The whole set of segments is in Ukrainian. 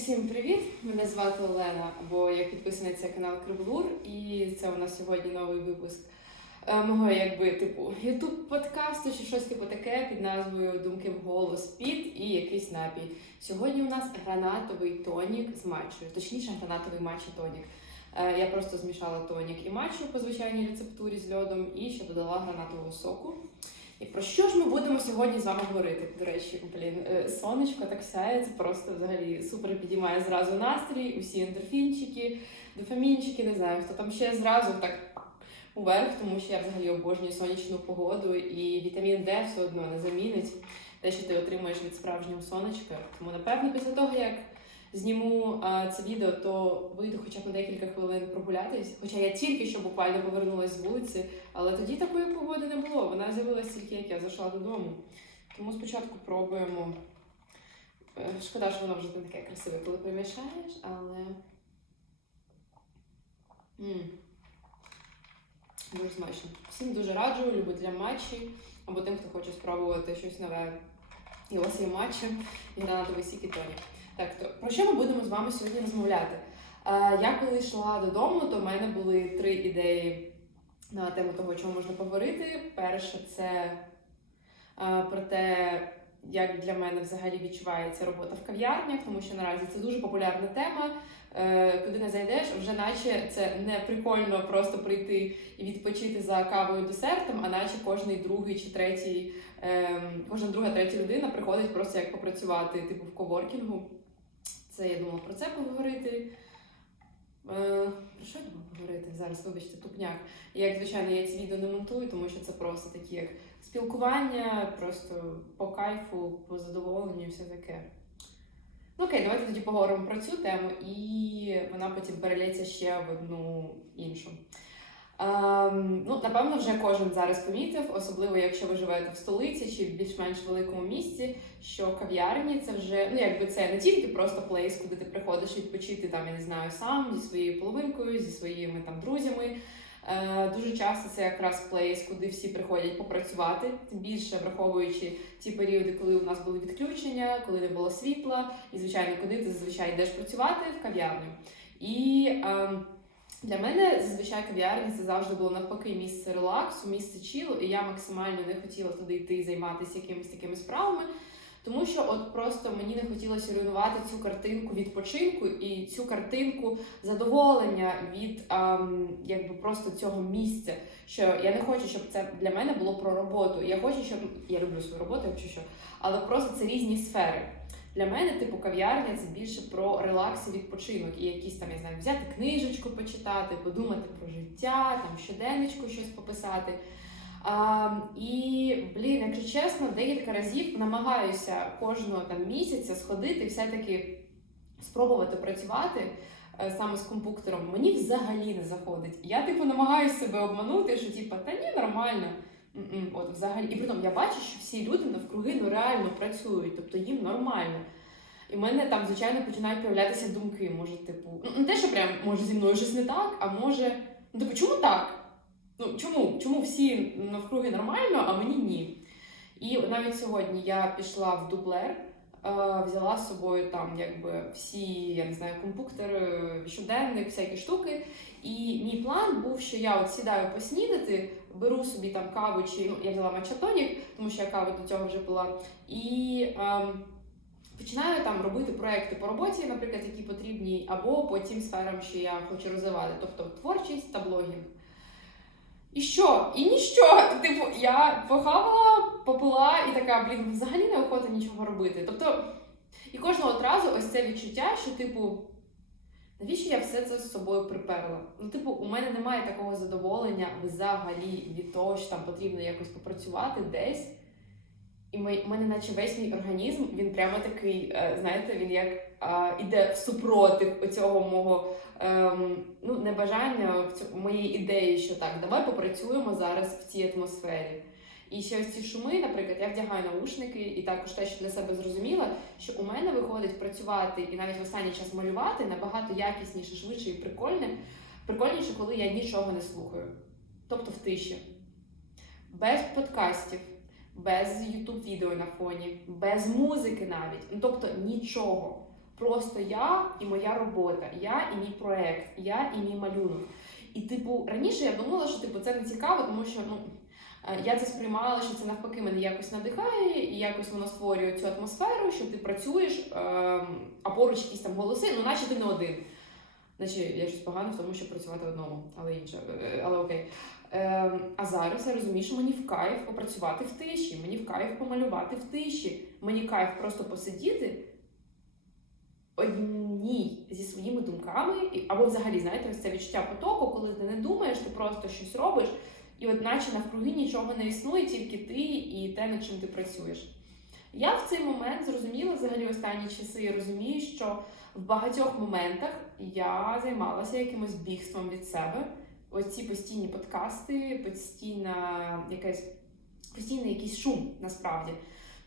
всім привіт! Мене звати Олена, або я підписаниця канал Криволур, і це у нас сьогодні новий випуск е, мого якби типу ютуб подкасту чи щось типу таке під назвою Думки в голос під і якийсь напій. Сьогодні у нас гранатовий тонік з матчою, точніше, гранатовий матча тонік. Е, Я просто змішала тонік і матчу по звичайній рецептурі з льодом і ще додала гранатового соку. І про що ж ми будемо сьогодні з вами говорити? До речі, блін, е, сонечко так сяє, це просто взагалі супер підіймає зразу настрій, усі ендорфінчики, дофамінчики, не знаю, хто там ще зразу так уверх, тому що я взагалі обожнюю сонячну погоду і вітамін Д все одно не замінить те, що ти отримуєш від справжнього сонечка. Тому напевно після того, як зніму це відео, то вийду хоча б на декілька хвилин прогулятись. Хоча я тільки що буквально повернулася з вулиці, але тоді такої погоди не було. Вона з'явилася тільки як я зайшла додому. Тому спочатку пробуємо. Е, Шкода, що воно вже не таке красиве, коли помішаєш, але. м Дуже смачно. Всім дуже раджу, люблю для матчі, або тим, хто хоче спробувати щось нове. І ось є матчі, і гранатовий сік і тонік. Так, то про що ми будемо з вами сьогодні розмовляти? Е, я коли йшла додому, то в мене були три ідеї на тему того, чого можна поговорити. Перше, це е, про те, як для мене взагалі відчувається робота в кав'ярнях, тому що наразі це дуже популярна тема. Е, Куди не зайдеш, вже наче це не прикольно просто прийти і відпочити за кавою десертом, а наче кожний другий чи третій, ем, кожна друга третя людина приходить просто як попрацювати, типу в коворкінгу. Це я думала про це поговорити. Е, Про що я думала поговорити? Зараз, вибачте, тупняк. Як, звичайно, я ці відео не монтую, тому що це просто такі як спілкування, просто по кайфу, по задоволенню все таке. Ну окей, давайте тоді поговоримо про цю тему, і вона потім перелється ще в одну іншу. Ем, ну, напевно, вже кожен зараз помітив, особливо якщо ви живете в столиці чи в більш-менш великому місті, що кав'ярні це вже ну якби це не тільки просто плейс, куди ти приходиш відпочити там, я не знаю, сам зі своєю половинкою, зі своїми там друзями. Е, дуже часто це якраз плейс, куди всі приходять попрацювати, тим більше враховуючи ті періоди, коли у нас були відключення, коли не було світла, і звичайно, куди ти зазвичай йдеш працювати в кав'ярню. І е, для мене зазвичай кав'ярня це завжди було навпаки місце релаксу, місце чілу, і я максимально не хотіла туди йти і займатися якимись такими справами. Тому що от просто мені не хотілося руйнувати цю картинку відпочинку і цю картинку задоволення від ем, якби просто цього місця. Що я не хочу, щоб це для мене було про роботу. Я хочу, щоб я люблю свою роботу, якщо що, але просто це різні сфери. Для мене, типу, кав'ярня це більше про релакс і відпочинок, і якісь там, я знаю, взяти книжечку, почитати, подумати про життя, там щоденничку щось пописати. А, і, блін, якщо чесно, декілька разів намагаюся кожного там місяця сходити, все-таки спробувати працювати е, саме з компуктером. Мені взагалі не заходить. Я, типу, намагаюся себе обманути, що типу, та ні, нормально. От взагалі, і при тому я бачу, що всі люди навкруги ну реально працюють, тобто їм нормально. І в мене там, звичайно, починають появлятися думки. Може, типу, ну не те, що прям може зі мною щось не так, а може, ну типу, чому так? Ну чому? Чому всі навкруги нормально, а мені ні? І навіть сьогодні я пішла в дублер, взяла з собою там якби всі, я не знаю, компуктер, е, щоденник, всякі штуки. І мій план був, що я от сідаю поснідати, беру собі там каву чи ну, я взяла матчатонік, тому що я каву до цього вже пила. І ем, починаю там робити проекти по роботі, наприклад, які потрібні, або по тим сферам, що я хочу розвивати, тобто творчість та блогінг. І що? І ніщо. Типу, я похавала, попила і така, блін, взагалі не охота нічого робити. Тобто, і кожного разу ось це відчуття, що, типу, навіщо я все це з собою приперла? Ну, типу, у мене немає такого задоволення взагалі від того, що там потрібно якось попрацювати десь. І мій, мене, наче весь мій організм, він прямо такий, е, знаєте, він як е, іде в супротив оцього мого ем, ну, небажання в моєї ідеї, що так, давай попрацюємо зараз в цій атмосфері. І ще ось ці шуми, наприклад, я вдягаю наушники, і також те, що для себе зрозуміла, що у мене виходить працювати і навіть в останній час малювати набагато якісніше, швидше і прикольне, прикольніше, коли я нічого не слухаю. Тобто в тиші, без подкастів без ютуб відео на фоні, без музики навіть. Ну тобто нічого. просто я і моя робота, я і мій проект, я і мій малюнок. І, типу, раніше я думала, що типу це не цікаво, тому що ну. Е, Я це сприймала, що це навпаки мене якось надихає, і якось воно створює цю атмосферу, що ти працюєш, ем, а поруч якісь там голоси, ну наче ти не один. Наче я щось погано в тому, щоб працювати одному, але інше, е, але окей. Ем, а зараз я розумію, що мені в кайф попрацювати в тиші, мені в кайф помалювати в тиші, мені кайф просто посидіти одній зі своїми думками, або взагалі, знаєте, це відчуття потоку, коли ти не думаєш, ти просто щось робиш, і от наче навкруги нічого не існує, тільки ти і те, над чим ти працюєш. Я в цей момент зрозуміла взагалі останні часи і розумію, що в багатьох моментах я займалася якимось бігством від себе. Ось ці постійні подкасти, постійна якась постійний якийсь шум насправді.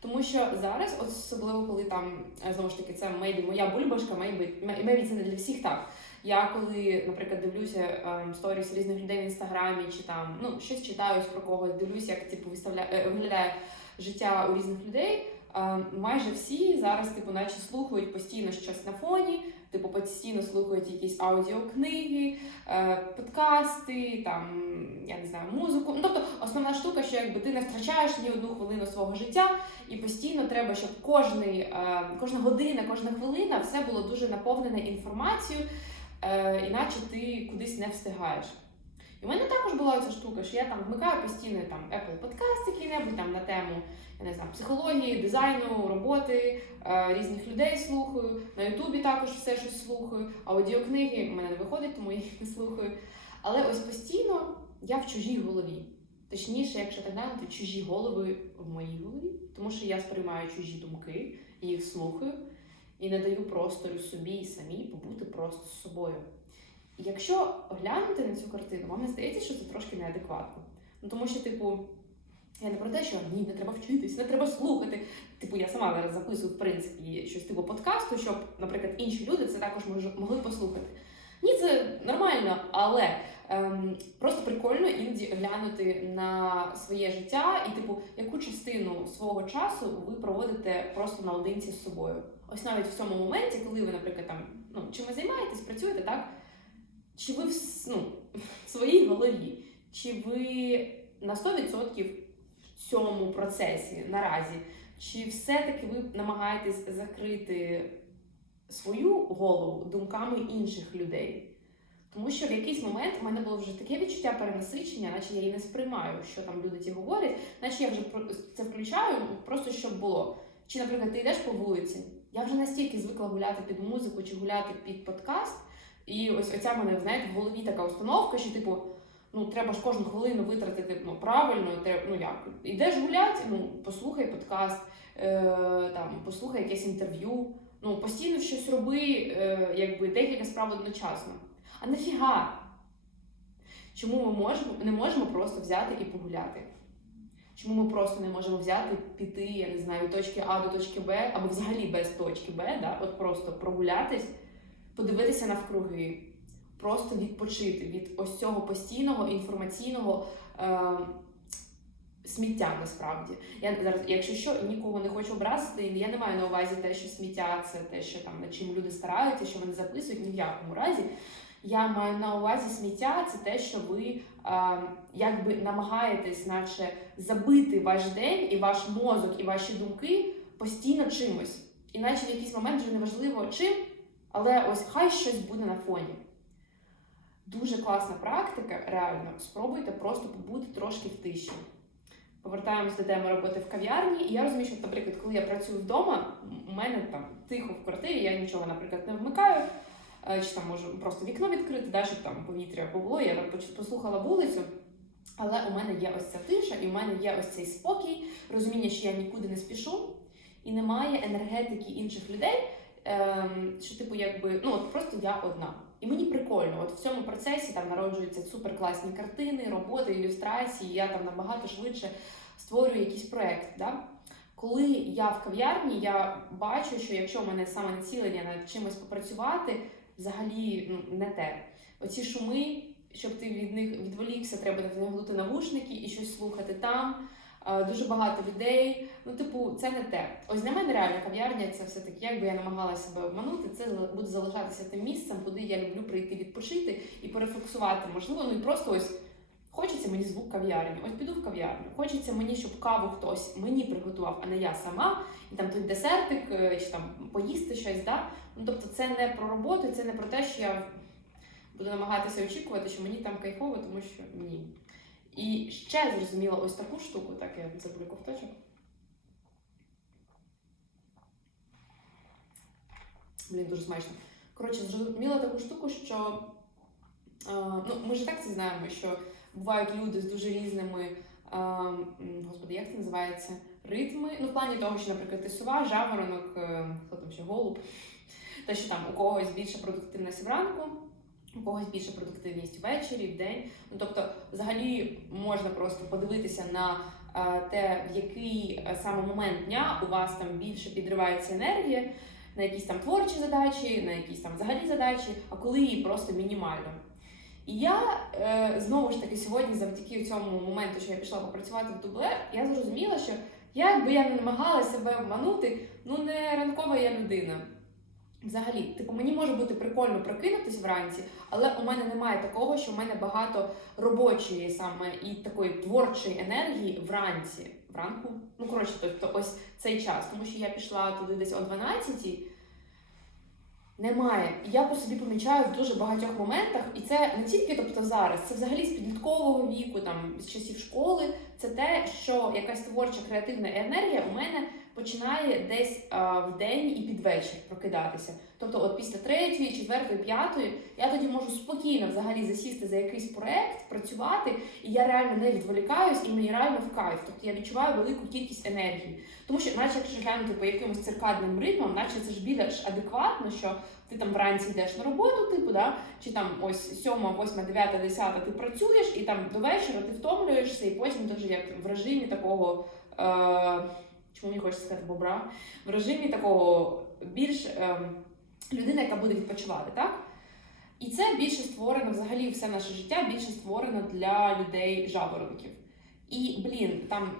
Тому що зараз, особливо коли там знову ж таки це мейбі моя бульбашка, мейбі, мейбі це не для всіх так. Я коли, наприклад, дивлюся ем, сторіс різних людей в інстаграмі, чи там ну щось читаю про когось, дивлюся, як типу виставляє е, виглядає життя у різних людей. Ем, майже всі зараз, типу, наче слухають постійно щось на фоні, типу постійно слухають якісь аудіокниги, е, подкасти, там я не знаю, музику. Ну тобто основна штука, що якби ти не втрачаєш ні одну хвилину свого життя, і постійно треба, щоб кожний, е, кожна година, кожна хвилина все було дуже наповнене інформацією, е, іначе ти кудись не встигаєш. І в мене також була ця штука, що я там вмикаю постійно там Apple подкаст який-небудь там на тему я не знаю, психології, дизайну, роботи, е, різних людей слухаю. На Ютубі також все щось слухаю. Аудіокниги в мене не виходить, тому я їх не слухаю. Але ось постійно я в чужій голові. Точніше, якщо так глянути, чужі голови в моїй голові, тому що я сприймаю чужі думки, їх слухаю і не даю простору собі і самій побути просто з собою. І якщо глянути на цю картину, вам не здається, що це трошки неадекватно. Ну тому що, типу, я не про те, що ні, не треба вчитись, не треба слухати. Типу, я сама зараз записую, в принципі, щось типу подкасту, щоб, наприклад, інші люди це також могли послухати. Ні, це нормально, але ем, просто прикольно іноді глянути на своє життя і, типу, яку частину свого часу ви проводите просто наодинці з собою. Ось навіть в цьому моменті, коли ви, наприклад, там ну, чимось займаєтесь, працюєте, так? Чи ви в, ну, в своїй голові, чи ви на 100% в цьому процесі наразі, чи все-таки ви намагаєтесь закрити свою голову думками інших людей? Тому що в якийсь момент в мене було вже таке відчуття перенасичення, наче я її не сприймаю, що там люди ті говорять, наче я вже це включаю, просто щоб було. Чи, наприклад, ти йдеш по вулиці, я вже настільки звикла гуляти під музику чи гуляти під подкаст, і ось оця мене, знаєте, в голові така установка, що типу, ну треба ж кожну хвилину витратити ну, правильно, треба, ну як, ідеш гуляти, ну послухай подкаст, е, там, послухай якесь інтерв'ю, ну постійно щось роби, е, якби декілька справ одночасно. А нафіга? Чому ми можемо, не можемо просто взяти і погуляти? Чому ми просто не можемо взяти, піти, я не знаю, від точки А до точки Б, або взагалі без точки Б, да? от просто прогулятись, подивитися навкруги, просто відпочити від ось цього постійного інформаційного е, сміття насправді. Я зараз, якщо що, нікого не хочу образити, я не маю на увазі те, що сміття це те, що там над чим люди стараються, що вони записують, ні в якому разі. Я маю на увазі сміття це те, що ви е, якби намагаєтесь, наче забити ваш день і ваш мозок, і ваші думки постійно чимось. Іначе в якийсь момент вже неважливо чим, але ось хай щось буде на фоні. Дуже класна практика, реально. Спробуйте просто побути трошки в тиші. Повертаємось до теми роботи в кав'ярні. І я розумію, що, наприклад, коли я працюю вдома, у мене там тихо в квартирі, я нічого, наприклад, не вмикаю, чи там можу просто вікно відкрити, да, щоб там повітря було. Я послухала вулицю. Але у мене є ось ця тиша, і у мене є ось цей спокій, розуміння, що я нікуди не спішу, і немає енергетики інших людей, ем, що, типу, якби, ну от просто я одна. І мені прикольно, от в цьому процесі там народжуються суперкласні картини, роботи, ілюстрації. Я там набагато швидше створюю якийсь проект. Да? Коли я в кав'ярні, я бачу, що якщо в мене саме націлення над чимось попрацювати, взагалі ну, не те. Оці шуми, щоб ти від них відволікся, треба надягнути навушники і щось слухати там. дуже багато людей. Ну, типу, це не те. Ось для мене реально кав'ярня це все таки, якби я намагалася себе обманути, це буде залишатися тим місцем, куди я люблю прийти відпочити і перефоксувати. Можливо, ну і просто ось хочеться мені звук кав'ярні. Ось піду в кав'ярню. Хочеться мені, щоб каву хтось мені приготував, а не я сама. І там той десертик е, чи там поїсти щось. Да? Ну тобто, це не про роботу, це не про те, що я буду намагатися очікувати, що мені там кайфово, тому що ні. І ще зрозуміла ось таку штуку, так я забуду ковточок. Блін, дуже смачно. Коротше, зрозуміла таку штуку, що е, ну, ми ж так це знаємо, що бувають люди з дуже різними, господи, як це називається? Ритми. Ну, в плані того, що, наприклад, ти сова, жаворонок, е, хто там ще голуб, те, що там у когось більша продуктивність вранку, у когось більша продуктивність ввечері, в день. Ну, тобто, взагалі можна просто подивитися на те, в який е, саме момент дня у вас там більше підривається енергія, на якісь там творчі задачі, на якісь там взагалі задачі, а коли її просто мінімально. І я е, знову ж таки сьогодні, завдяки цьому моменту, що я пішла попрацювати в дублер, я зрозуміла, що як би я не намагалася себе обманути, ну не ранкова я людина. Взагалі, типу, мені може бути прикольно прокинутись вранці, але у мене немає такого, що в мене багато робочої саме і такої творчої енергії вранці. Вранку? Ну, коротше, тобто ось цей час. Тому що я пішла туди десь о 12 немає. І я по собі помічаю в дуже багатьох моментах, і це не тільки тобто зараз, це взагалі з підліткового віку, там з часів школи. Це те, що якась творча креативна енергія у мене починає десь а, в день і під вечір прокидатися. Тобто, от після третьої, четвертої, п'ятої я тоді можу спокійно взагалі засісти за якийсь проект, працювати, і я реально не відволікаюсь, і мені реально в кайф. Тобто я відчуваю велику кількість енергії. Тому що, наче якщо глянути по якимось циркадним ритмам, наче це ж більш адекватно, що ти там вранці йдеш на роботу, типу, да? чи там ось сьома, восьма, дев'ята, десята ти працюєш, і там до вечора ти втомлюєшся, і потім дуже як в режимі такого. Е- чому мені хочеться сказати бобра? В режимі такого більш е- людина, яка буде відпочивати, так? І це більше створено взагалі все наше життя більше створено для людей жаворонків. І блін, там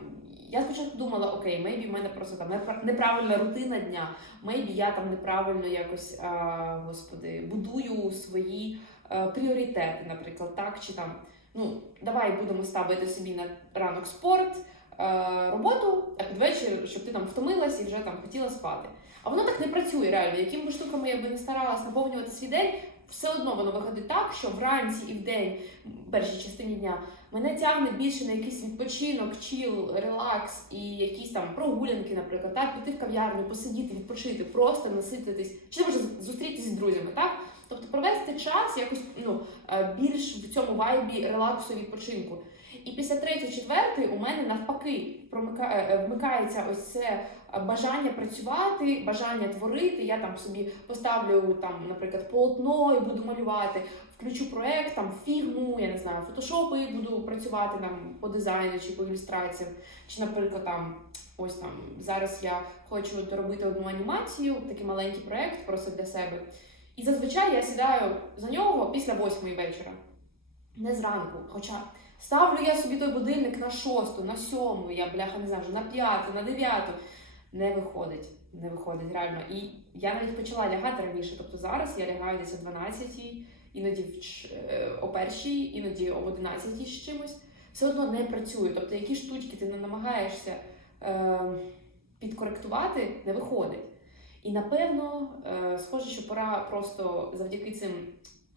я спочатку думала, окей, мейбі в мене просто там неправильна рутина дня, мейбі я там неправильно якось а, господи, будую свої а, пріоритети, наприклад, так чи там. Ну, давай будемо ставити собі на ранок спорт, е, роботу, а під вечір, щоб ти там втомилась і вже там хотіла спати. А воно так не працює реально. Якими би штуками я би не старалась наповнювати свій день, все одно воно виходить так, що вранці і в першій частині дня, мене тягне більше на якийсь відпочинок, чіл, релакс і якісь там прогулянки, наприклад, так, піти в кав'ярню, посидіти, відпочити, просто насититись, чи може зустрітися з друзями, так? Тобто провести час якось ну, е, більш в цьому вайбі релаксу відпочинку. І після третьої, четвертої у мене навпаки е, е, вмикається ось це бажання працювати, бажання творити. Я там собі поставлю там, наприклад, полотно і буду малювати, включу проект, там фігму, я не знаю, фотошопи буду працювати там по дизайну чи по ілюстраціям. Чи, наприклад, там ось там зараз я хочу доробити одну анімацію, такий маленький проект просто для себе. І зазвичай я сідаю за нього після восьмої вечора, не зранку. Хоча ставлю я собі той будильник на шосту, на сьому, я бляха не знаю, вже на п'яту, на дев'яту. Не виходить, не виходить реально. І я навіть почала лягати раніше. Тобто зараз я лягаю десь о 12-й, іноді е, о першій, іноді об 11 з чимось. Все одно не працює. Тобто, які штучки ти не намагаєшся е, підкоректувати, не виходить. І напевно, е, схоже, що пора просто завдяки цим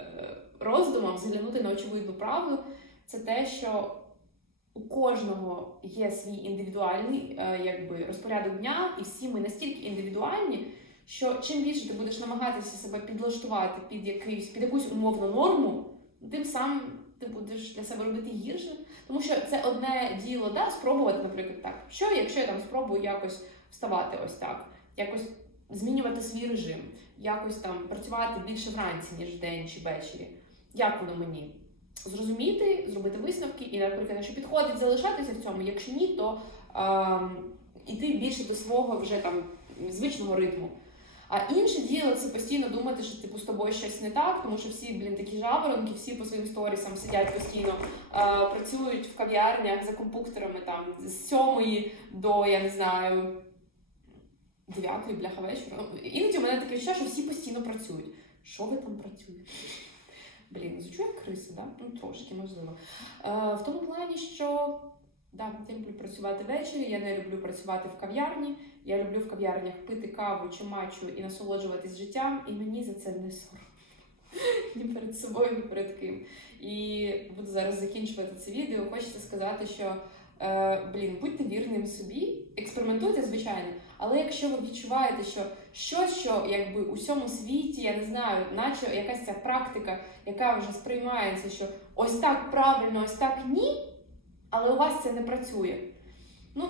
е, роздумам зглянути на очевидну правду. Це те, що у кожного є свій індивідуальний е, якби, розпорядок дня, і всі ми настільки індивідуальні, що чим більше ти будеш намагатися себе підлаштувати під якийсь під якусь умовну норму, тим сам ти будеш для себе робити гірше. Тому що це одне діло, да, спробувати, наприклад, так. Що, якщо я там спробую якось вставати ось так, якось змінювати свій режим, якось там працювати більше вранці, ніж вдень чи ввечері. Як воно мені? Зрозуміти, зробити висновки, і, наприклад, якщо підходить, залишатися в цьому, якщо ні, то ем, іти більше до свого вже там звичного ритму. А інше діло це постійно. думати, що типу з тобою щось не так, тому що всі, блін, такі жаворонки, всі по своїм сторісам сидять постійно, е, працюють в кав'ярнях за компуктерами там з сьомої до я не знаю. Дев'ятої, бляха вечора. Ну, Іноді у мене таке відчуття, що всі постійно працюють. Що ви там працюєте? Блін, звучу як криси, да? Ну, трошки, можливо. Е, в тому плані, що да, я люблю працювати ввечері, я не люблю працювати в кав'ярні. Я люблю в кав'ярнях пити каву чи мачу і насолоджуватись життям, і мені за це не сором. Ні перед собою, ні перед ким. І буду зараз закінчувати це відео. Хочеться сказати, що е, блін, будьте вірним собі, експериментуйте, звичайно. Але якщо ви відчуваєте, що щось, що якби у всьому світі, я не знаю, наче якась ця практика, яка вже сприймається, що ось так правильно, ось так ні, але у вас це не працює. Ну,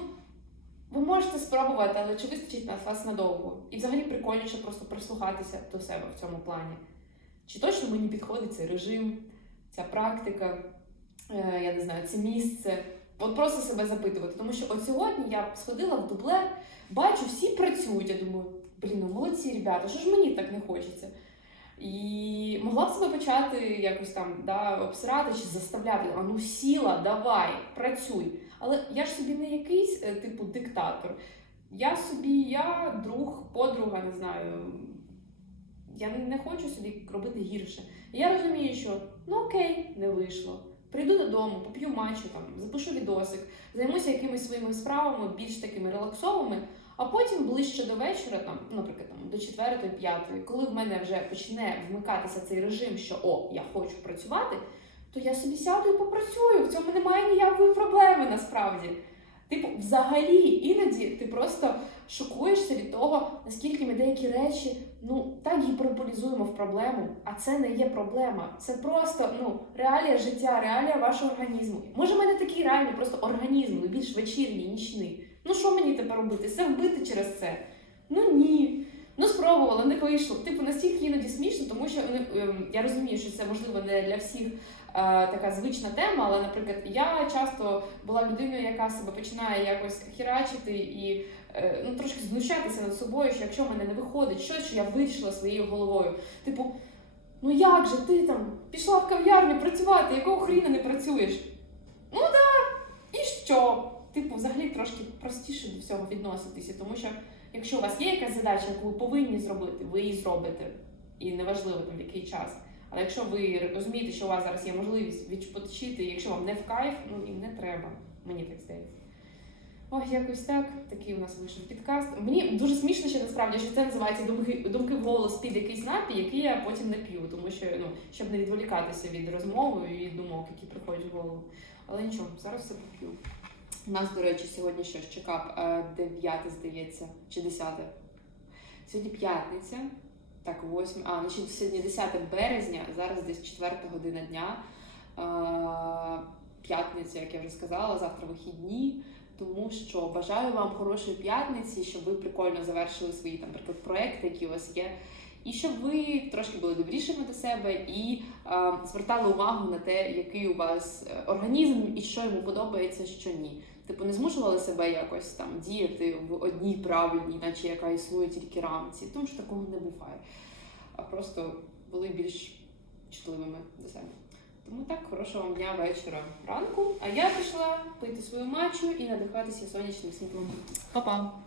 ви можете спробувати, але чи вистачить на вас надовго? І взагалі прикольніше просто прислухатися до себе в цьому плані. Чи точно мені підходить цей режим, ця практика, е, я не знаю, це місце. От просто себе запитувати. Тому що от сьогодні я сходила в дублер, бачу, всі працюють. Я думаю, блін, ну молодці ребята, що ж мені так не хочеться? І могла б себе почати якось там да, обсирати чи заставляти, а ну сіла, давай, працюй. Але я ж собі не якийсь е, типу диктатор. Я собі, я друг, подруга, не знаю. Я не хочу собі робити гірше. Я розумію, що ну окей, не вийшло. Прийду додому, поп'ю матчу, там, запишу відосик, займуся якимись своїми справами, більш такими релаксовими, а потім ближче до вечора, там, ну, наприклад, там, до четвертої, п'ятої, коли в мене вже почне вмикатися цей режим, що о, я хочу працювати, то я собі сяду і попрацюю. В цьому немає ніякої проблеми насправді. Типу, взагалі, іноді ти просто шокуєшся від того, наскільки ми деякі речі ну так гіперболізуємо в проблему, а це не є проблема. Це просто ну реалія життя, реалія вашого організму. Може, в мене такий реальний просто організм, більш вечірній, нічний. Ну що мені тепер робити? Все вбити через це? Ну ні. Ну спробувала, не вийшло. Типу настільки іноді смішно, тому що ну, ем, я розумію, що це можливо не для всіх. е, Така звична тема, але, наприклад, я часто була людиною, яка себе починає якось хірачити і е, ну, трошки знущатися над собою, що якщо в мене не виходить щось, що я вирішила своєю головою. Типу, ну як же ти там пішла в кав'ярню працювати, якого хріна не працюєш? Ну да, і що? Типу, взагалі трошки простіше до всього відноситися, тому що якщо у вас є якась задача, яку ви повинні зробити, ви її зробите. І неважливо там який час. Але якщо ви розумієте, що у вас зараз є можливість відпочити, якщо вам не в кайф, ну і не треба. Мені так здається. Ох, якось так. Такий у нас вийшов підкаст. Мені дуже смішно ще насправді, що це називається думки, думки в голос під якийсь напій, який я потім не п'ю, тому що ну, щоб не відволікатися від розмови і думок, які приходять в голову. Але нічого, зараз все поп'ю. У нас, до речі, сьогодні що ж чекап 9, здається, чи 10. Сьогодні п'ятниця. Так, 8. А, ну, сьогодні 10 березня, зараз десь 4 година дня. Е, П'ятниця, як я вже сказала, завтра вихідні. Тому що бажаю вам хорошої п'ятниці, щоб ви прикольно завершили свої там, наприклад, проекти, які у вас є. І щоб ви трошки були добрішими до себе і е, звертали увагу на те, який у вас е, організм і що йому подобається, що ні. Типу, не змушували себе якось там діяти в одній правильній, наче яка існує тільки рамці, тому що такого не буває. А просто були більш чутливими до себе. Тому так, хорошого вам дня, вечора, ранку. А я пішла пити свою мачу і надихатися сонячним світлом. Па-па!